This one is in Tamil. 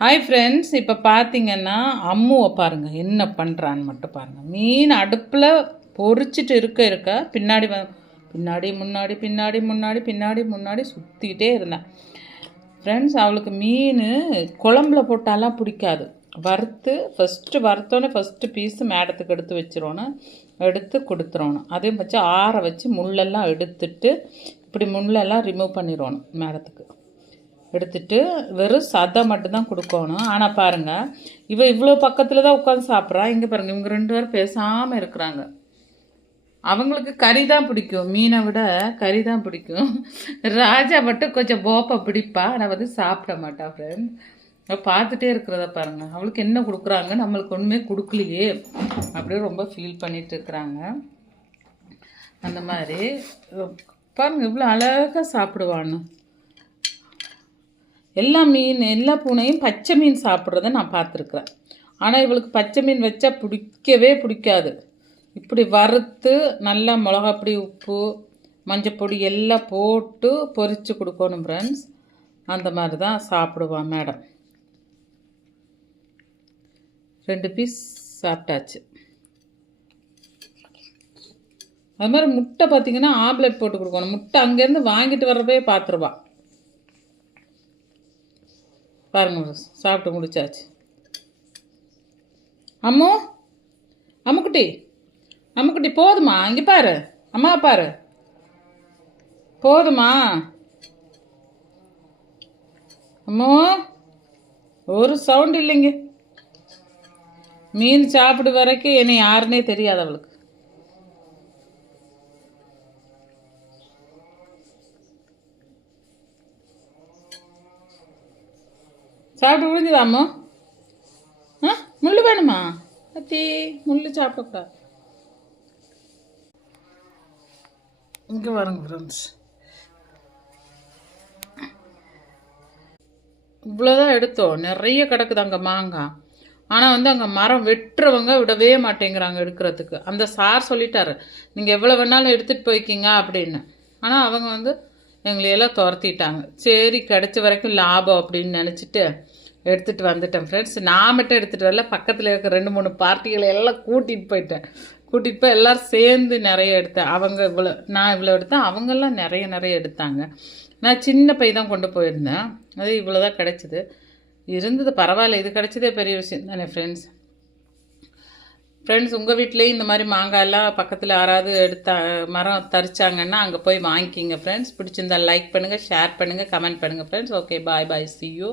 ஹாய் ஃப்ரெண்ட்ஸ் இப்போ பார்த்தீங்கன்னா அம்முவை பாருங்கள் என்ன பண்ணுறான்னு மட்டும் பாருங்கள் மீன் அடுப்பில் பொறிச்சிட்டு இருக்க இருக்க பின்னாடி வ பின்னாடி முன்னாடி பின்னாடி முன்னாடி பின்னாடி முன்னாடி சுற்றிக்கிட்டே இருந்தேன். ஃப்ரெண்ட்ஸ் அவளுக்கு மீன் குழம்புல போட்டாலாம் பிடிக்காது. வறுத்து ஃபஸ்ட்டு வறுத்தோன்னே ஃபஸ்ட்டு பீஸு மேடத்துக்கு எடுத்து வச்சிரோணும் எடுத்து கொடுத்துறோணும் அதே பட்சம் ஆற வச்சு முள்ளெல்லாம் எடுத்துட்டு இப்படி முள்ளெல்லாம் ரிமூவ் பண்ணிடணும் மேடத்துக்கு. எடுத்துட்டு வெறும் சதை மட்டும்தான் கொடுக்கணும். ஆனால் பாருங்கள் இவ இவ்வளோ பக்கத்தில் தான் உட்காந்து சாப்பிட்றா. இங்கே பாருங்கள் இவங்க ரெண்டு பேரும் பேசாமல் இருக்கிறாங்க. அவங்களுக்கு கறி தான் பிடிக்கும். மீனை விட கறி தான் பிடிக்கும். ராஜா மட்டும் கொஞ்சம் போப்பை பிடிப்பா. ஆனால் வந்து சாப்பிட மாட்டா ஃப்ரெண்ட் பார்த்துட்டே இருக்கிறத பாருங்க. அவளுக்கு என்ன கொடுக்குறாங்க? நம்மளுக்கு ஒன்றுமே கொடுக்கலையே. அப்படியே ரொம்ப ஃபீல் பண்ணிட்டு இருக்கிறாங்க. அந்த மாதிரி. பாருங்கள் இவ்வளோ அழகாக சாப்பிடுவான்னு எல்லா மீன் எல்லா பூனையும் பச்சை மீன் சாப்பிட்றத நான் பார்த்துருக்குறேன். ஆனால் இவளுக்கு பச்சை மீன் வச்சா பிடிக்கவே பிடிக்காது. இப்படி வறுத்து நல்லா மிளகாப்பொடி உப்பு மஞ்சப்பொடி எல்லாம் போட்டு பொரித்து கொடுக்கணும் ஃப்ரெண்ட்ஸ் அந்த மாதிரி தான் சாப்பிடுவான் மேடம் ரெண்டு பீஸ் சாப்பிட்டாச்சு. அது மாதிரி முட்டை பார்த்திங்கன்னா ஆம்லெட் போட்டு கொடுக்கணும். முட்டை அங்கேருந்து வாங்கிட்டு வர்றப்பே பார்த்துருவான் பாருங்க சாப்பிட்டு முடிச்சாச்சு. அம்மு அம்முக்குட்டி அம்முக்குட்டி போதுமா? இங்கே பாரு அம்மா பாரு. போதுமா? அம்மோ ஒரு சவுண்ட் இல்லைங்க. மீன் சாப்பிடு வரைக்கும் என்னை யாருன்னே தெரியாது அவளுக்கு. சாப்பிட்டு முடிஞ்சுதாமோ ஆ முள் வேணுமா? அத்தி முள் சாப்பிடக்கூடாது. இங்கே வரங்க ஃப்ரெண்ட்ஸ் இவ்வளோதான் எடுத்தோம். நிறைய கிடக்குது அங்கே மாங்காய். ஆனால் வந்து அங்கே மரம் வெட்டுறவங்க விடவே மாட்டேங்கிறாங்க எடுக்கிறதுக்கு. அந்த சார் சொல்லிட்டாரு நீங்கள் எவ்வளோ வேணாலும் எடுத்துகிட்டு போய்க்கிங்க அப்படின்னு. ஆனால் அவங்க வந்து எங்களையெல்லாம் துரத்திட்டாங்க. சரி கிடைச்ச வரைக்கும் லாபம் அப்படின்னு நினச்சிட்டு எடுத்துகிட்டு வந்துட்டேன் ஃப்ரெண்ட்ஸ் நான் மட்டும் எடுத்துகிட்டு வரல பக்கத்தில் இருக்க ரெண்டு மூணு பார்ட்டிகளை எல்லாம் கூட்டிகிட்டு போயிட்டேன். கூட்டிகிட்டு போய் எல்லோரும் சேர்ந்து நிறைய எடுத்தேன். அவங்க இவ்வளோ நான் இவ்வளோ எடுத்தேன். அவங்கெல்லாம் நிறைய நிறைய எடுத்தாங்க. நான் சின்ன பை தான் கொண்டு போயிருந்தேன். அது இவ்வளோ தான் கிடச்சிது. இருந்தது பரவாயில்ல. இது கிடச்சதே பெரிய விஷயம் தானே ஃப்ரெண்ட்ஸ் ஃப்ரெண்ட்ஸ் உங்கள் வீட்லேயும் இந்த மாதிரி மாங்காயெல்லாம் பக்கத்தில் யாராவது எடுத்தா மரம் தரிச்சாங்கன்னா அங்கே போய் வாங்கிக்கிங்க ஃப்ரெண்ட்ஸ் பிடிச்சிருந்தா லைக் பண்ணுங்கள் ஷேர் பண்ணுங்கள் கமெண்ட் பண்ணுங்கள் friends okay bye bye see you